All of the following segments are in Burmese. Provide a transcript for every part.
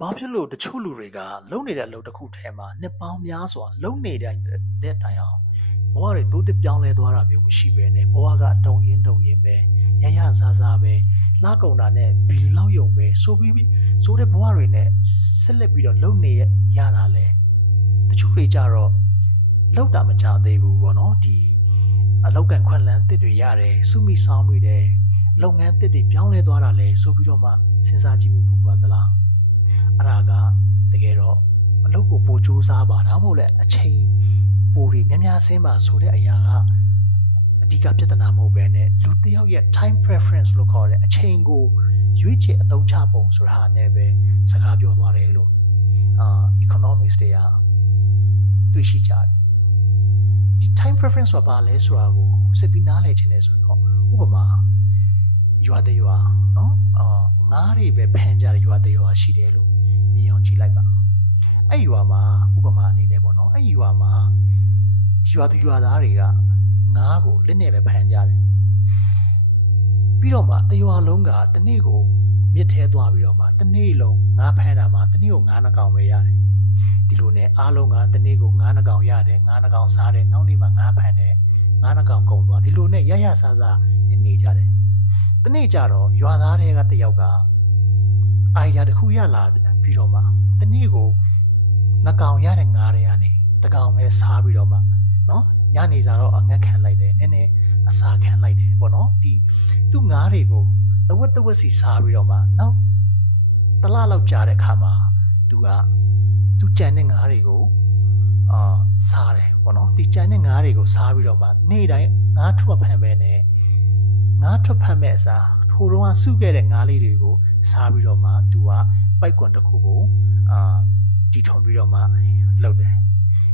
ဘာဖြစ်လို့တချို့လူတွေကလုံနေတဲ့အလုပ်တစ်ခုထဲမှာနှစ်ပေါင်းများစွာလုံနေတဲ့တိုင်အောင်ဘဝတွေတိုးတက်ပြောင်းလဲသွားတာမျိုးမရှိဘဲနဲ့ဘဝကတုံရင်ပဲရရဆာဆာပဲလှကုန်တာနဲ့ဘီလောက်ယုံပဲဆိုတဲ့ဘဝတွေနဲ့ဆက်လက်ပြီးတော့လုံနေရတာလဲတချို့တွေကြတော့လောက်တာမချသေးဘူးပေါ့နော်ဒီအလောက်ကန်ခွက်လန်းတစ်တွေရတယ်စုမိဆောင်မိတယ်လုပ်ငန်းတစ်တွေပြောင်းလဲသွားတာလဲဆိုပြီးတော့မှစဉ်းစားကြည့်မှုပါသလားအဲ့ဒါကတကယ်တော့အလုပ်ကိုပိုစူးစမ်းပါဒါမှမဟုတ်လဲအချိန်ပိုတွေများဆင်းပါဆိုတဲ့အရာကအဓိကပြဿနာမဟုတ်ဘဲနဲ့လူတစ်ယောက်ရဲ့ time preference လို့ခေါ်တဲ့အချိန်ကိုရွေးချယ်အသုံးချပုံဆိုတာနဲ့ပဲစကားပြောသွားတယ်လို့economics တွေကတွေ့ရှိကြတယ်ဒီ time preference ဆိုတာဘာလဲဆိုတာကိုစစ်ပြီးနားလည်ခြင်းနဲ့ဆိုတော့ဥပမာရွာတဲ့ရွာနော်ငါးတွေပဲဖန်ကြတယ်ရွာတဲ့ရွာရှိတယ်လို့မြင်အောင်ကြည့်လိုက်ပါအဲ့ရွာမှာဥပမာအနေနဲ့ပေါ့နော်အဲ့ရွာမှာဒီရွာသူရွာသားတွေကငါးကိုလက်နဲ့ပဲဖန်ကြတယ်ပြီးတော့မှတရွာလုံးကတနေ့ကိုမြစ်ထဲသွားပြီးတော့မှတနေ့လုံးငါးဖန်တာမှာတနေ့ကိုငါးနှကောင်ပဲရတယ်ဒီလိုနဲ့အားလုံးကတနေ့ကိုငါးနှကောင်ရတယ်ငါးနှကောင်စားတယ်နောက်နေ့မှငါးဖန်တယ်ငါးနှကောင်ကုန်သွားဒီလိုနဲ့ရရဆာဆာနေကြတယ်တနေ့ကျတော့ရွာသားတွေကတယောက်ကအိုင်ဒီယာတစ်ခုရလာပြီးတော့မှတနေ့ကိုနှကောင်ရတဲ့ငါးတွေကနေတကောင်ပဲစားပြီးတော့မှနော်ညနေစာတော့အငတ်ခံလိုက်တယ်နည်းနည်းအစာခံလိုက်တယ်ပေါ့နော်ဒီသူ့ငါးတွေကိုတဝက်စီစားပြီးတော့မှနောက်တလလောက်ကြာတဲ့အခါမှာသူကြံတဲ့ငါးတွေကိုစားတယ်ပေါ့နော်ဒီကြံတဲ့ငါးတွေကိုစားပြီးတော့မှနေ့တိုင်းငါးထွက်ဖမ်းပဲနဲ့ငါးထွက်ဖမ်းမဲ့အစားထိုတော့စုခဲ့တဲ့ငါးလေးတွေကိုစားပြီးတော့မှသူကပိုက်ကွန်တစ်ခုကိုတီထွန်ပြီးတော့မှလှုပ်တယ်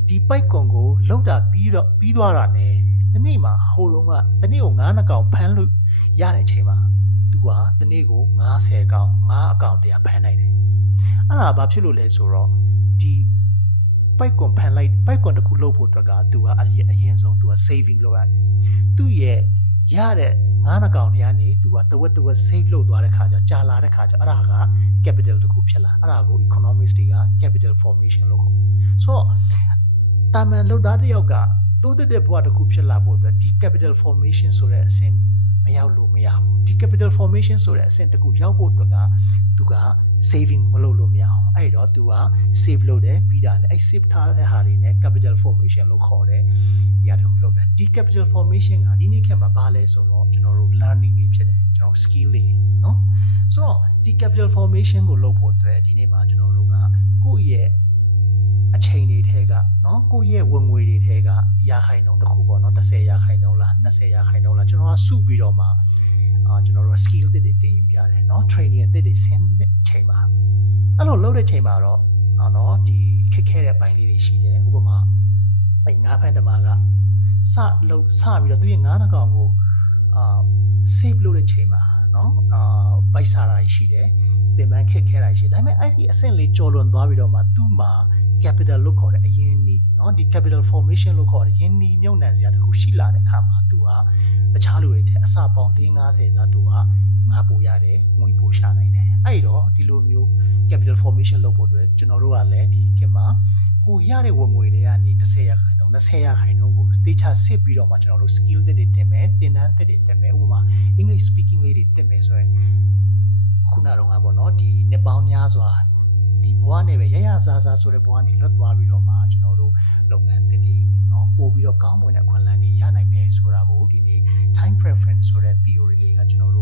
ဒီပိုက်ကွန်ကိုလှုပ်တာပြီးသွားတာနဲ့တနေ့မှာဟိုတော့ကတနေ့ကိုငါးနှကောင်ဖမ်းလို့ရတဲ့အချိန်မှာသူကတနေ့ကို90ကောင်ငါးအကောင်တရာဖမ်းနိုင်တယ်အဲ့ဒါဘာဖြစ်လို့လဲဆိုတော့ဒီပိုက်ကွန်ဖမ်းလိုက်ပိုက်ကွန်တစ်ခုလှုပ်ဖို့အတွက်ကသူကအရင်ဆုံးသူက saving လုပ်ရတယ်သူ့ရဲ့ရတဲ့ငါးနှကောင်တွေကနေသူကတဝက် save လုပ်သွားတဲ့ခါကျကြာလာတဲ့ခါကျအဲ့ဒါက capital တစ်ခုဖြစ်လာအဲ့ဒါကို economics တွေက capital formation လို့ခေါ်ဆိုတော့တာမန်လုပ်သားတစ်ယောက်ကတိုးတက်တဲ့ဘဝတစ်ခုဖြစ်လာဖို့အတွက်ဒီ capital formation ဆိုတဲ့အဆင့်မရောက်လို့မရဘူးဒီ capital formation ဆိုတဲ့အဆင့်တစ်ခုရောက်ဖို့အတွက်ကသူက saving မလုပ်လို့မရအောင်အဲ့တော့သူက save လုပ်တယ်ပြီးတာနဲ့အဲ့ save ထားတဲ့ဟာတွေနဲ့ capital formation လို့ခေါ်တယ်ဒီဟာတစ်ခုလုပ်တယ်ဒီ capital formation ကဒီနေ့ခေတ်မှာဘာလဲဆိုတော့ကျွန်တော်တို့ learning တွေဖြစ်တယ်ကျွန်တော် skill တွေเนาะဆိုတော့ဒီ capital formation ကိုလုပ်ဖို့အတွက်ဒီနေ့မှာကျွန်တော်တို့ကကိုယ့်ရဲ့အချိန်တွေထဲကเนาะကိုယ့်ရဲ့ဝင်ငွေတွေထဲကရာခိုင်နှုန်းတစ်ခုပေါ့เนาะ10ရာခိုင်နှုန်းလား20ရာခိုင်နှုန်းလားကျွန်တော်ကစုပြီးတော့မှကျွန်တော်တို့ skill တွေတင်ယူကြတယ်เนาะ training တွေဆင်းတဲ့အချိန်မှာအဲ့လိုလုပ်တဲ့ချိန်မှာတော့เนาะဒီခက်ခဲတဲ့အပိုင်းလေးတွေရှိတယ်ဥပမာအဲ့ငါးဖန်တမားကစပြီးတော့သူရဲ့ငါးနှကောင်ကိုsave လုပ်တဲ့ချိန်မှာเนาะဘိုက်စားတာရှိတယ်ပြင်ပန်းခက်ခဲတာရှိတယ်ဒါပေမဲ့အဲ့ဒီအဆင့်လေးကျော်လွန်သွားပြီးတော့မှသူ့မှာ capital လို့ခေါ်တဲ့အရင်နီးเนาะဒီ capital formation လို့ခေါ်တဲ့ယင်းနီးမြုပ်နှံစရာတစ်ခုရှိလာတဲ့အခါမှာသူကတခြားလူတွေထက်အစပေါင်း50စားသူကငါးပိုရတယ်ငွေပိုရှာနိုင်တယ်အဲ့တော့ဒီလိုမျိုး capital formation လုပ်ဖို့အတွက်ကျွန်တော်တို့ကလည်းဒီခေတ်မှာကိုရတဲ့ဝင်ငွေတွေကနေ10ရာခိုင်နှုန်း20ရာခိုင်နှုန်းကိုတေချာစစ်ပြီးတော့မှကျွန်တော်တို့ skill တွေတင်မယ်သင်တန်းတွေတင်မယ်ဥပမာ English speaking လေးတွေတင်မယ်ဆိုရင်ခုနတော့ကပေါ့နော်ဒီနှစ်ပေါင်းများစွာဒီဘဝနဲ့ပဲရရဆာဆာဆိုတဲ့ဘဝကနေလွတ်သွားပြီးတော့မှကျွန်တော်တို့လုပ်ငန်းတစ်တွေเนาะပို့ပြီးတော့ကောင်းမွန်တဲ့အခွင့်အလမ်းတွေရနိုင်မယ်ဆိုတာကိုဒီနေ့ time preference ဆိုတဲ့ theory လေးကကျွန်တော်တို့